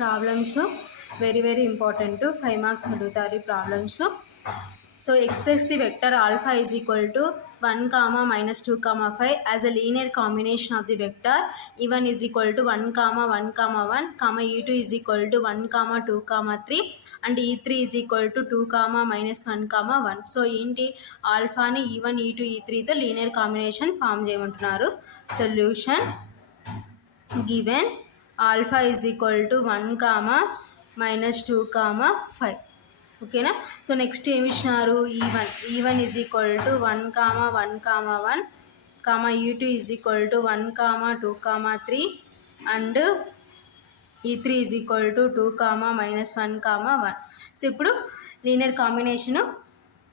Problems very important. 5 marks అడుగుతారు ఈ problems. So express the vector alpha is equal to 1 comma minus 2 comma 5 as a linear combination of the vector e1 is equal to 1 comma 1 comma 1 comma e2 is equal to 1 comma 2 comma 3 and e3 is equal to 2 comma minus 1 comma 1. So ఏంటి ఆల్ఫాని e1 e2 e3తో linear combination form చేయమంటున్నారు. Solution given alpha is equal to 1 comma minus 2 comma 5. ఓకేనా. So next ఏమి ఇచ్చినారు e1 is equal to 1 comma 1 comma 1 comma e2 is equal to 1 comma 2 comma 3 and e3 is equal to 2 comma minus 1 comma 1. So ఇప్పుడు linear combination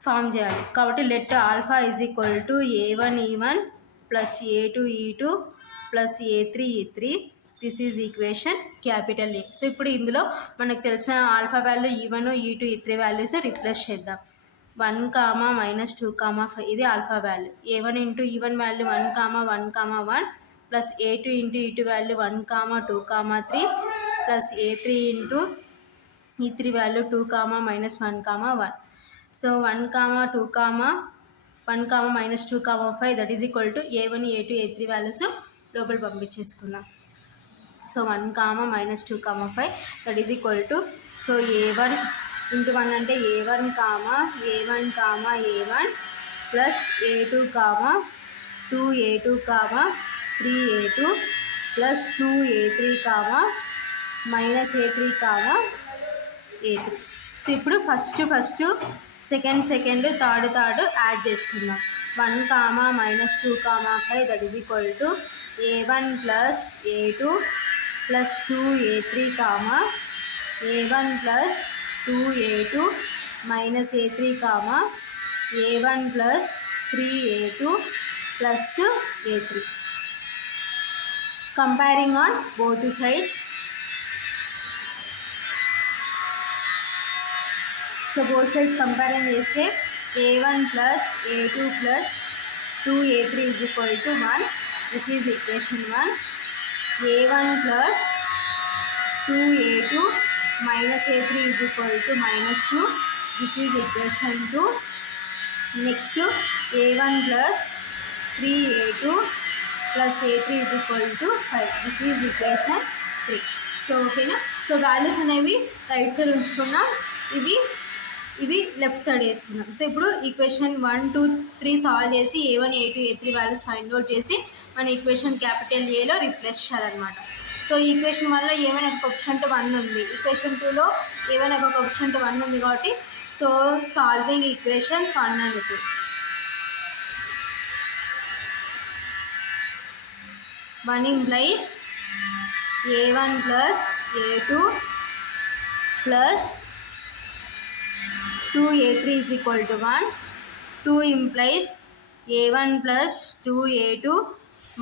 form చేయాలి కాబట్టి let alpha is equal to a1 e1 plus a2 e2 plus a3 e3. This is equation capital A. So ఇప్పుడు ఇందులో మనకు తెలిసిన alpha value e1 e2 e3 values replace చేద్దాం. 1 comma minus 2 comma 5 ఇది alpha value. a1 into e1 value 1 comma 1 comma 1 plus a2 into e2 value 1 comma 2 comma 3 plus a3 into e3 value 2 comma minus 1 comma 1. So 1 comma 2 comma 1 comma minus 2 comma 5 that is equal to a1 a2 a3 values లోపల పంపించేసుకుందాం. So 1 comma minus 2 comma 5 that is equal to so a1 into 1 అంటే a1 comma a1 plus a2 comma 2a2 comma 3a2 plus 2a3 comma minus a3 comma a3. So ఇప్పుడు first second third add చేసుకుందాం. 1 comma minus 2 comma 5 that is equal to a1 plus a2 plus 2a3 comma a1 plus 2a2 minus a3 comma a1 plus 3a2 plus a3. Comparing on both sides. So both sides comparing చేస్తే a1 plus a2 plus 2a3 is equal to 1. This is equation 1. a1 plus 2a2 minus a3 is equal to minus 2. This is equation 2. Next a1 plus 3a2 plus a3 is equal to 5. This is equation 3. So ఓకేనా. So values అనేవి right side ఉంచుకున్నాం, ఇవి left side వేసుకున్నాం. So ఇప్పుడు equation 1 2 3 solve చేసి a1 a2 a3 values find out చేసి మన equation capital ఏలో రిప్లేస్ చేయాలన్నమాట. సో ఈక్వేషన్ 1లో ఏమైనా ఒక కోఎఫిషియంట్ 1 ఉంది, ఈక్వేషన్ 2లో ఏమైనా ఒక కోఎఫిషియంట్ 1 ఉంది కాబట్టి so solving equation 1 and 2. 1 implies a1 plus a2 plus 2a3 is equal to 1. 2 implies a1 plus 2a2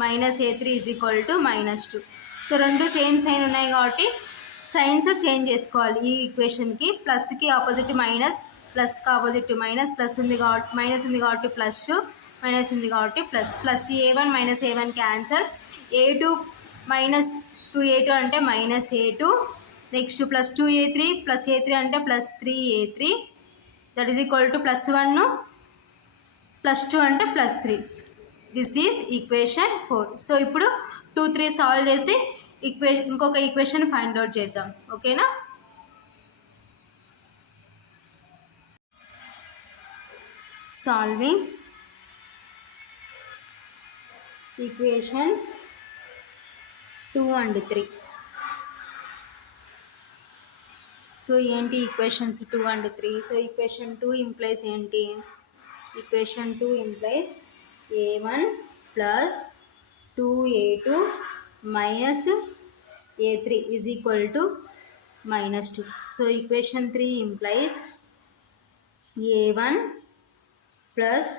minus a3 is equal to minus 2. So రెండు సేమ్ సైన్ ఉన్నాయి కాబట్టి సైన్స్ చేంజ్ చేసుకోవాలి. ఈ ఈక్వేషన్కి ప్లస్కి ఆపోజిట్ మైనస్, ప్లస్కి ఆపోజిట్ మైనస్, ప్లస్ ఉంది కాబట్టి మైనస్ ఉంది కాబట్టి ప్లస్, మైనస్ ఉంది కాబట్టి plus. Plus a1 minus a1 cancel. a2 minus 2a2 అంటే minus a2. Next plus 2a3 plus a3 అంటే plus 3a3 that is equal to plus 1 plus 2 అంటే plus 3. This is equation 4. So ఇప్పుడు 2 3 solve చేసి ఇంకొక equation find out చేద్దాం. ఓకేనా. Solving equations 2 and 3. So ఏంటి equations 2 and 3? So equation 2 implies ఏంటి? Equation 2 implies a1 plus 2a2 minus a3 is equal to minus 2. So equation 3 implies a1 plus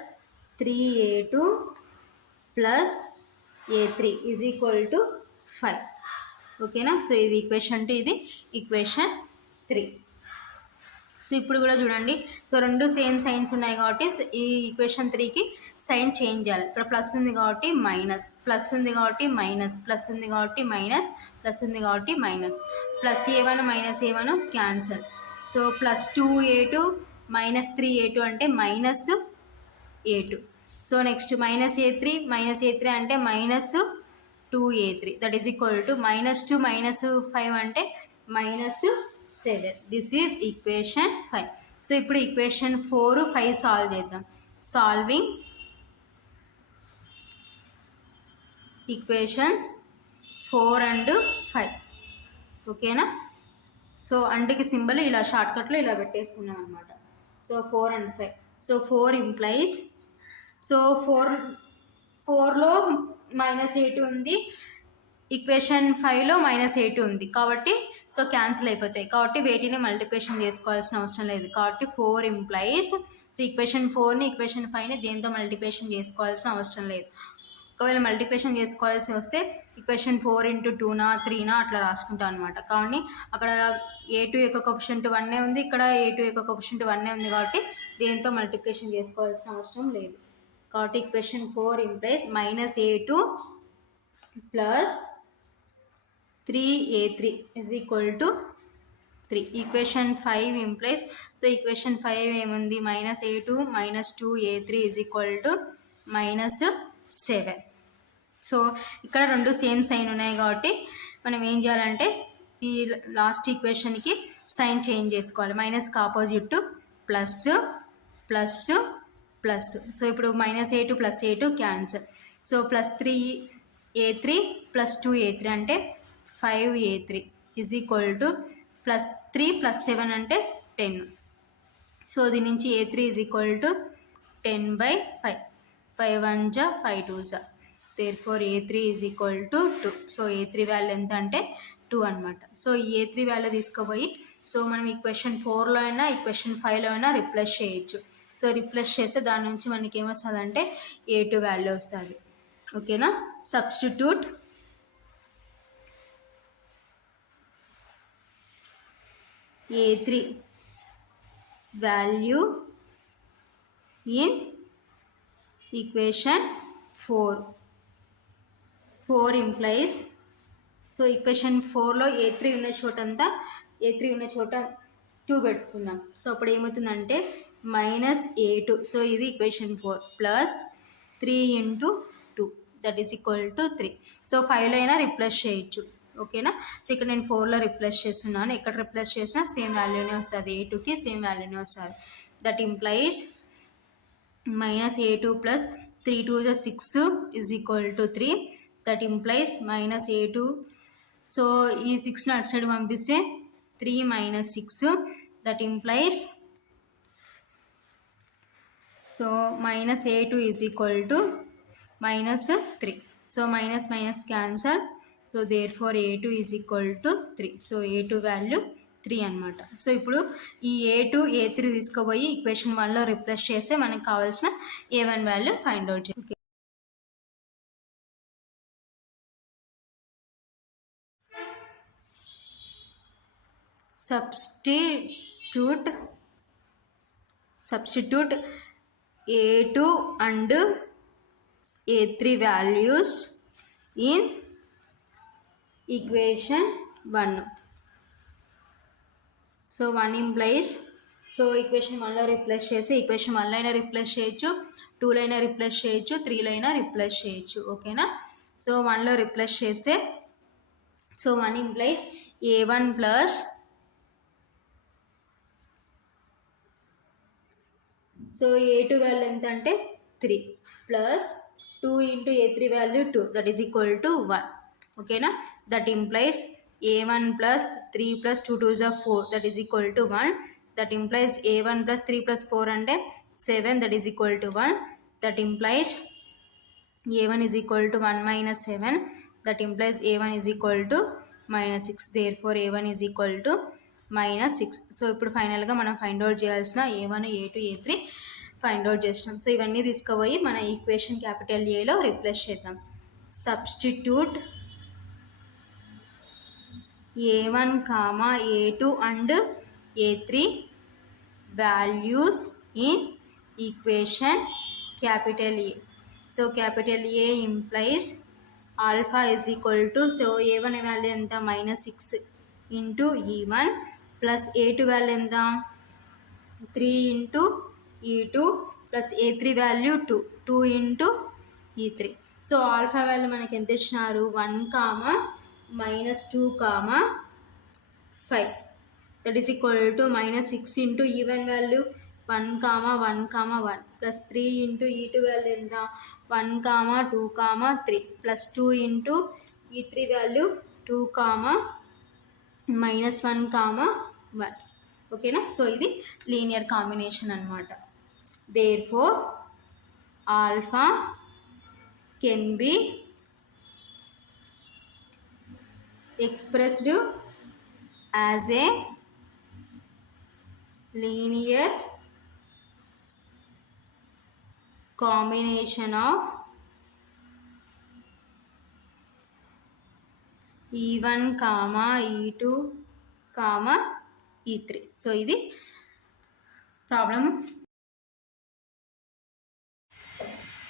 3a2 plus a3 is equal to 5. ఓకేనా. So ఇది equation 2, ఇది equation 3. So ఇప్పుడు కూడా చూడండి, so రెండు same signs ఉన్నాయి కాబట్టి ఈ ఈక్వేషన్ 3కి సైన్ చేంజ్ చేయాలి. ఇక్కడ ప్లస్ ఉంది కాబట్టి మైనస్, ప్లస్ ఉంది కాబట్టి మైనస్, ప్లస్ ఉంది కాబట్టి మైనస్, ప్లస్ ఉంది కాబట్టి minus, plus a1 minus a1 cancel. So plus 2a2 minus 3a2 అంటే minus a2. So next minus a3 అంటే minus 2a3 that is equal to -2 -5 అంటే -7. This is equation 5. సో ఇప్పుడు equation 4, 5 solve చేద్దాం. Solving equations 4 and 5. ఓకేనా? So అండ్కి symbol ఇలా షార్ట్కట్లో ఇలా పెట్టేసుకున్నాం అనమాట. So 4 and 5. So 4 implies, so 4లో -a2 ఉంది, ఈక్వేషన్ 5లో -a2 ఉంది కాబట్టి సో క్యాన్సిల్ అయిపోతాయి. కాబట్టి వేటిని మల్టిప్లికేషన్ చేసుకోవాల్సిన అవసరం లేదు. కాబట్టి 4 ఇంప్లైస్, సో ఈక్వేషన్ 4ని ఈక్వేషన్ 5ని దేంతో మల్టిప్లికేషన్ చేసుకోవాల్సిన అవసరం లేదు. ఒకవేళ మల్టిప్లికేషన్ చేసుకోవాల్సి వస్తే ఈక్వేషన్ 4 × 2నా 3నా అట్లా రాసుకుంటాం అనమాట. కానీ అక్కడ a2 యొక్క కోఎఫిషియంట్ 1 ఉంది, ఇక్కడ a2 యొక్క కోఎఫిషియంట్ 1 ఉంది కాబట్టి దేంతో మల్టిప్లికేషన్ చేసుకోవాల్సిన అవసరం లేదు. కాబట్టి equation 4 implies -a2 plus 3a3 is equal to 3. Equation 5 implies, so equation 5 ఏముంది, -a2 -2a3 is equal to -7. So ఇక్కడ రెండు సేమ్ సైన్ ఉన్నాయి కాబట్టి మనం ఏం చేయాలంటే ఈ లాస్ట్ ఈక్వేషన్కి సైన్ చేంజ్ చేసుకోవాలి. మైనస్కి opposite plus plus plus. So ఇప్పుడు -a2 + a2 cancel. So plus 3a3 + 2a3 అంటే 5a3 is equal to +3 + 7 అంటే 10. సో దీని నుంచి a3 is equal to 10/5. 5 1 5 2. therefore a3 is equal to 2. So a3 value ఎంత అంటే 2 అనమాట. సో ఈ a3 వాల్యూ తీసుకుపోయి సో మనం ఈక్వేషన్ 4లో అయినా ఈక్వేషన్ 5లో అయినా రిప్లేస్ చేయొచ్చు. సో రిప్లేస్ చేస్తే దాని నుంచి మనకి ఏమొస్తుంది అంటే a2 వాల్యూ వస్తుంది. ఓకేనా? Substitute a3 value in equation 4. 4 implies, so equation 4లో a3 ఉన్న చోటంతా a3 ఉన్న చోట 2 పెట్టుకుందాం. సో అప్పుడు ఏమవుతుందంటే -a2, సో ఇది equation 4 plus 3 × 2 that is equal to 3. So 5లో అయినా రిప్లేస్ చేయొచ్చు. ఓకేనా? సో ఇక్కడ నేను 4లో రిప్లేస్ చేస్తున్నాను. ఎక్కడ రిప్లేస్ చేసినా సేమ్ వాల్యూనే వస్తుంది, a2కి సేమ్ వాల్యూనే వస్తుంది. That implies -a2 + 3 2 6 is equal to 3. That implies -a2, so ఈ 6ని అటు సైడ్ పంపిస్తే 3 - 6. That implies so -a2 is equal to -3. So minus minus cancel. So therefore a2 is equal to 3. So a2 value 3 అనమాట. So ఇప్పుడు ఈ a2 a3 తీసుకుపోయి equation 1లో replace చేస్తే మనకు కావాల్సిన a1 వాల్యూ ఫైండ్ అవుట్ చేయాలి. substitute a2 and a3 values in equation 1. So 1 implies, so equation 1లో రిప్లేస్ చేసి ఈక్వేషన్ 1లో అయినా రిప్లేస్ చేయొచ్చు, 2లో అయినా రిప్లేస్ చేయొచ్చు, 3లో అయినా రిప్లేస్ చేయొచ్చు. ఓకేనా? సో 1లో రిప్లేస్ చేస్తే so 1 implies a1 plus, so a2 value ఎంత అంటే 3 plus 2 × a3 value 2 that is equal to 1. ఓకేనా? That implies a1 + 3 + 2 2 4 that is equal to 1. That implies a1 + 3 + 4 అంటే 7 that is equal to 1. That implies a1 is equal to 1 - 7. That implies a1 is equal to -6. therefore a1 is equal to -6. So ఇప్పుడు ఫైనల్గా మనం find out చేయాల్సిన a1 a2 a3 find out చేసినాం. So ఇవన్నీ తీసుకుపోయి మన equation capital ఏలో replace చేద్దాం. Substitute a1, a2 and a3 values in equation capital A. So capital A implies alpha is equal to, so A1 value ఎంత -6 into E1 plus A2 value ఎంత 3 into E2 plus A3 value 2 into E3. So alpha value మనకి ఎంత ఇచ్చినారు 1, -2, 5. That is equal to -6 into E1 value 1, 1, 1 plus 3 into E2 value ఎంత 1, 2, 3 plus 2 into E3 value 2, -1, 1. ఓకేనా. So ఇది linear combination అనమాట. Therefore alpha can be expressed as a linear combination of E1, E2, E3. So ఇది problem.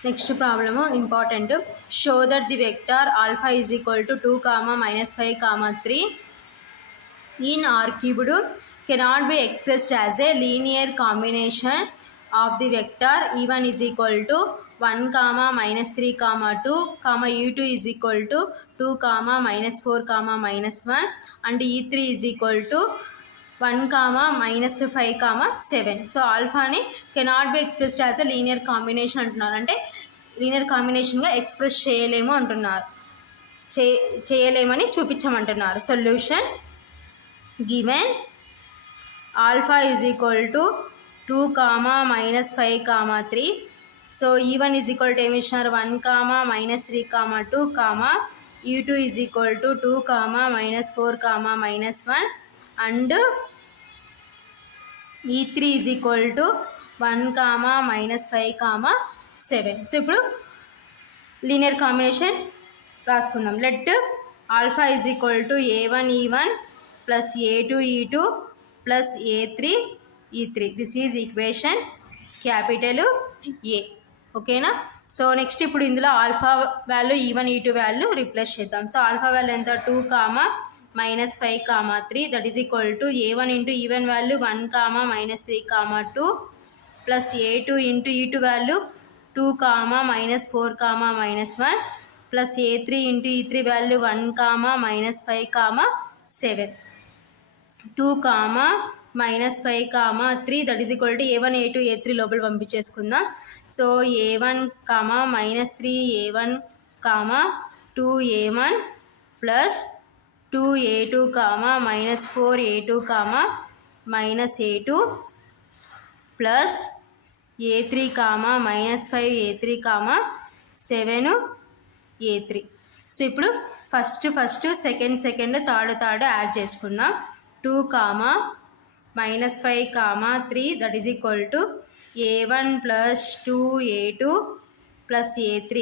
Next problem important. Show that the vector alpha is equal to 2, -5, 3 in R cubed cannot be expressed as a linear combination of the vector E1 is equal to 1, -3, 2, E2 is equal to 2, -4, -1 and E3 is equal to 1, -5, 7. So ఆల్ఫాని cannot be expressed as a linear combination అంటున్నారు. అంటే linear కాంబినేషన్గా express చేయలేము అంటున్నారు, చేయలేమని చూపించమంటున్నారు. Solution given alpha is equal to 2, -5, 3. So E1 is equal to 1, -3, 2, E2 is equal to 2, -4, -1 and E3 is equal to 1, -5, 7. So ఇప్పుడు linear combination రాసుకుందాం. Let alpha is equal to A1 E1 plus A2 E2 plus A3 E3. This is equation capital A. ఓకేనా. So next ఇప్పుడు ఇందులో alpha value E1 E2 value replace చేద్దాం. So alpha value ఎంత 2, -5, 3. That is equal to A1 into E1 value 1, -3, 2 plus A2 into E2 value 2, -4, -1 plus A3 into E3 value 1, -5, 7. 2, -5, 3 that is equal to A1 A2 A3 లోపల పంపించేసుకుందాం. So A1, -3 A1, 2 A1 plus 2 A2, -4 A2, -A2 plus A3, -5 A3, 7 A3. So ఇప్పుడు first second third add చేసుకుందాం. 2, -5, 3 that is equal to A1 plus 2 A2 plus A3,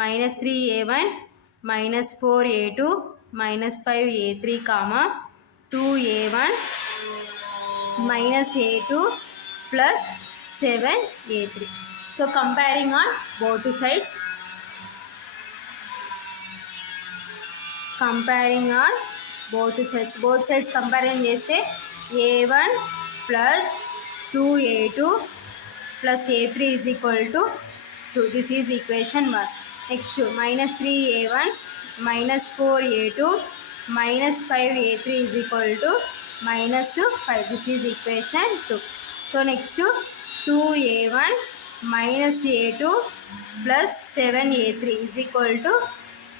-3 A1 -4 A2 -5 A3, 2 A1 -A2 plus 7 A3. So comparing on both sides, both sides comparing చేస్తే A1 plus 2 A2 plus A3 is equal to 2. This is equation 1. Next -3 A1 -4 A2 -5 A3 is equal to -5. This is equation 2. So next 2 A1 -A2 plus 7 A3 is equal to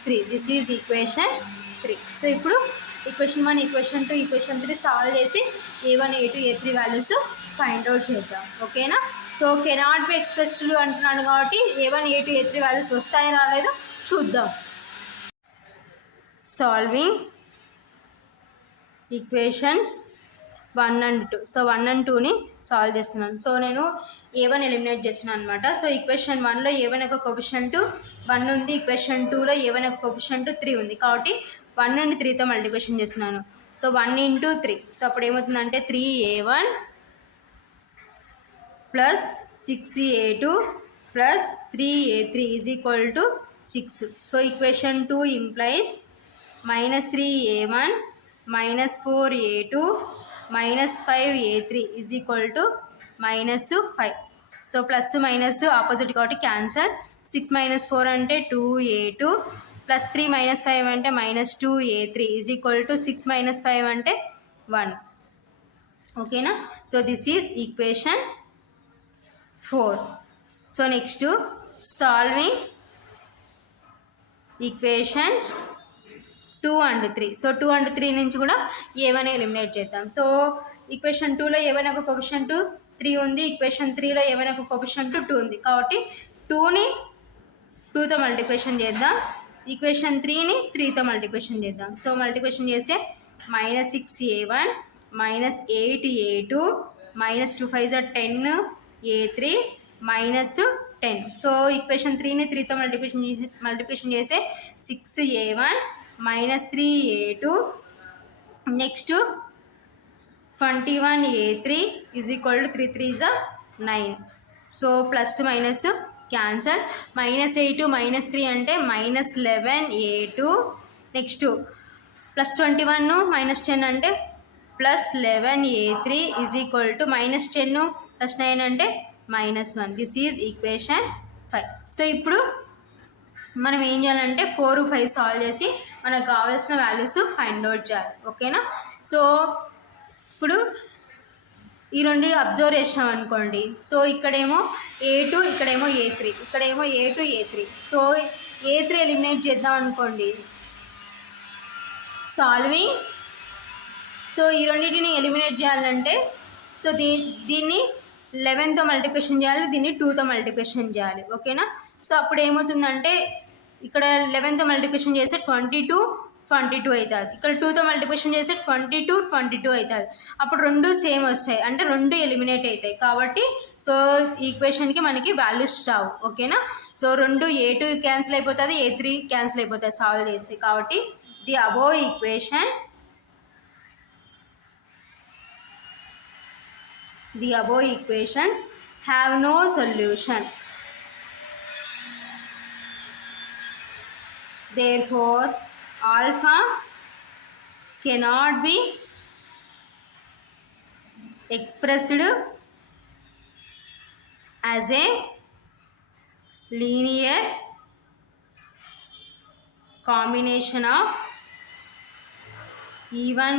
3. This is equation 3. So ఇప్పుడు equation 1, equation 2, equation 3 solve చేసి A1 A2 A3 values find out చేద్దాం. ఓకేనా. So cannot be expressed అంటున్నాను కాబట్టి A1 A2 A3 values వస్తాయి రాలేదో చూద్దాం. Solving equations 1 and 2. So 1 and 2ని సాల్వ్ చేస్తున్నాను. సో నేను A1 ఎలిమినేట్ చేస్తున్నాను అనమాట. సో ఈక్వేషన్ 1లో A1 యొక్క కోఎఫిషియంట్ 1 ఉంది, ఈక్వేషన్ 2లో A1 యొక్క కోఎఫిషియంట్ 3 ఉంది. కాబట్టి 1 నుండి 3తో మల్టిప్లికేషన్ చేస్తున్నాను. So 1 into 3. సో అప్పుడు ఏమవుతుందంటే 3A1 plus 6a2 plus 3a3 is equal to 6. So equation 2 implies minus 3a1 minus 4a2 minus 5a3 is equal to minus 5. So plus minus opposite కాబట్టి cancel. 6 minus 4 అంటే 2a2 plus 3 minus 5 అంటే minus 2a3 is equal to 6 minus 5 అంటే 1. ఓకేనా? So this is equation 4. So next solving equations 2 and 3. So 2 and 3 నుంచి కూడా ఏవైనా eliminate చేద్దాం. So equation 2లో ఏవైనా ఒక కోఎఫిషియంట్ 3 ఉంది, ఈక్వేషన్ 3లో ఏవైనా ఒక కోఎఫిషియంట్ 2 ఉంది. కాబట్టి 2ని 2తో మల్టిప్లికేషన్ చేద్దాం, ఈక్వేషన్ 3ని 3తో మల్టిప్లికేషన్ చేద్దాం. సో మల్టిప్లికేషన్ చేస్తే minus 6a1 minus 8a2 minus 2 5 is 10a3 minus 10. So equation 3ని 3తో మల్టిప్లికేషన్ చేస్తే 6a1 minus 3a2 next 21a3 is equal to 3 3 is 9. So plus minus cancel. minus 8 minus 3 అంటే minus 11a2 next plus 21 minus 10 అంటే plus 11a3 is equal to minus 10 plus 9 అంటే -1. This is equation 5. So ఇప్పుడు మనం ఏం చేయాలంటే 4 5 solve చేసి మనకు కావాల్సిన వాల్యూస్ ఫైండ్ అవుట్ చేయాలి. ఓకేనా? సో ఇప్పుడు ఈ రెండు అబ్జర్వ్ చేసినాం అనుకోండి. సో ఇక్కడేమో a2 ఇక్కడేమో a3, ఇక్కడేమో a2 a3. So a3 eliminate చేద్దాం అనుకోండి. సాల్వింగ్ సో ఈ రెండింటిని ఎలిమినేట్ చేయాలంటే సో దీన్ని 11తో మల్టిప్లికేషన్ చేయాలి, దీన్ని 2తో మల్టిప్లికేషన్ చేయాలి. ఓకేనా? సో అప్పుడు ఏమవుతుందంటే ఇక్కడ 11తో మల్టిప్లికేషన్ చేస్తే 22 22 అవుతుంది, ఇక్కడ 2తో మల్టిప్లికేషన్ చేస్తే 22 22 అవుతుంది. అప్పుడు రెండు సేమ్ వస్తాయి, అంటే రెండు ఎలిమినేట్ అవుతాయి. కాబట్టి సో ఈక్వేషన్కి మనకి వాల్యూస్ రావు. ఓకేనా? సో రెండు a2 క్యాన్సిల్ అయిపోతుంది, a3 క్యాన్సిల్ అయిపోతుంది సాల్వ్ చేసి. కాబట్టి the above equation the above equations have no solution. Therefore alpha cannot be expressed as a linear combination of e1,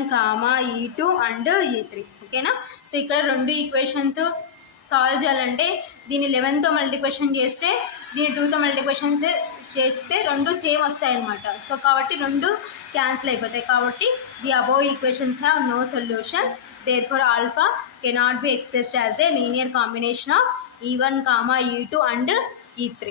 e2 and e3. ఓకేనా? So ఇక్కడ రెండు equations solve చేయాలంటే దీన్ని 11తో multiplication చేస్తే దీన్ని 2తో మల్టిప్లికేషన్ చేస్తే రెండు సేమ్ వస్తాయి అన్నమాట. సో కాబట్టి రెండు క్యాన్సిల్ అయిపోతాయి. కాబట్టి the above equations have no solution. Therefore alpha cannot be expressed as a linear combination of e1, e2 and e3.